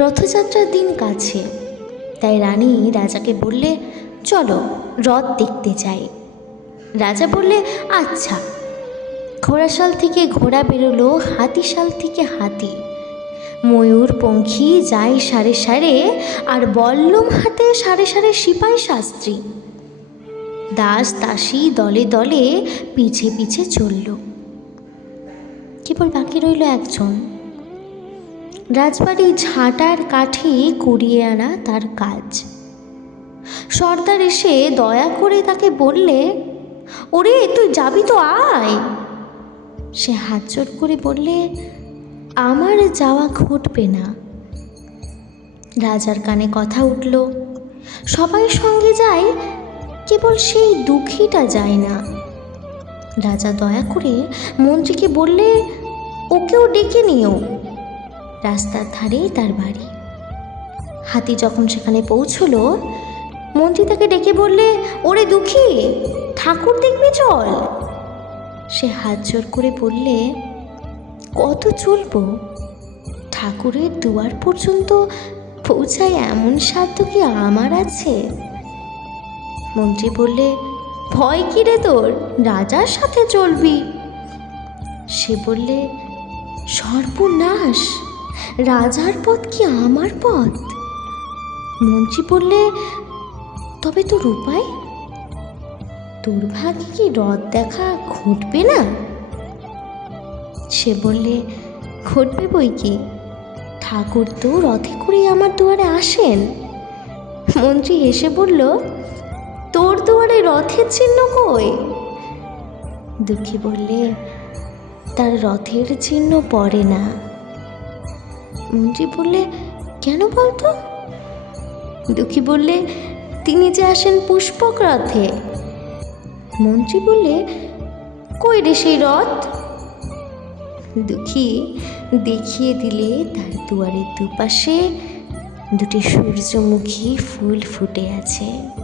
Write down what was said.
রথযাত্রার দিন কাছে, তাই রানী রাজাকে বললে, চলো রথ দেখতে যাই। রাজা বললে, আচ্ছা। ঘোড়াশাল থেকে ঘোড়া বেরোলো, হাতিশাল থেকে হাতি, ময়ূর পঙ্খী যায় সারে সারে, আর বল্লম হাতে সারে সারে সিপাই শাস্ত্রী। দাস দাসী দলে দলে পিছে পিছে চলল। কেবল বাকি রইল একজন। রাজবাড়ি ঝাঁটার কাঠি কুড়িয়ে আনা তার কাজ। সর্দার এসে দয়া করে তাকে বললে, ওরে তুই যাবি তো, আয়। সে হাত জোর করে বললে, আমার যাওয়া ঘটবে না। রাজার কানে কথা উঠল, সবাই সঙ্গে যায়, কেবল সেই দুঃখীটা যায় না। রাজা দয়া করে মন্ত্রীকে বললে, ওকেও ডেকে নিও। রাস্তার ধারেই তার বাড়ি। হাতি যখন সেখানে পৌঁছল, মন্ত্রী তাকে ডেকে বললে, ওরে দুঃখী, ঠাকুর দেখবি চল। সে হাত জোর করে বললে, কত চলবো? ঠাকুরের দুয়ার পর্যন্ত পৌঁছায় এমন সাধ্য কি আমার আছে? মন্ত্রী বললে, ভয় কি রে তোর, রাজার সাথে চলবি। সে বললে, সর্বনাশ, রাজার পথ কি আমার পথ? মন্ত্রী বললে, তবে তোর উপায়? তোর ভাগে কি রথ দেখা ঘটবে না? সে বললে, ঘটবে বই কি, ঠাকুর তো রথে করে আমার দুয়ারে আসেন। মন্ত্রী হেসে বলল, তোর দুয়ারে রথের চিহ্ন কই? দুঃখী বললে, তার রথের চিহ্ন পড়ে না। মন্ত্রী বললে, কেন বলতো? দুঃখী বললে, তিনি যে আসেন পুষ্পক রথে। মন্ত্রী বললে, কই রে সেই রথ? দুঃখী দেখিয়ে দিলে তার দুয়ারের দুপাশে দুটি সূর্যমুখী ফুল ফুটে আছে।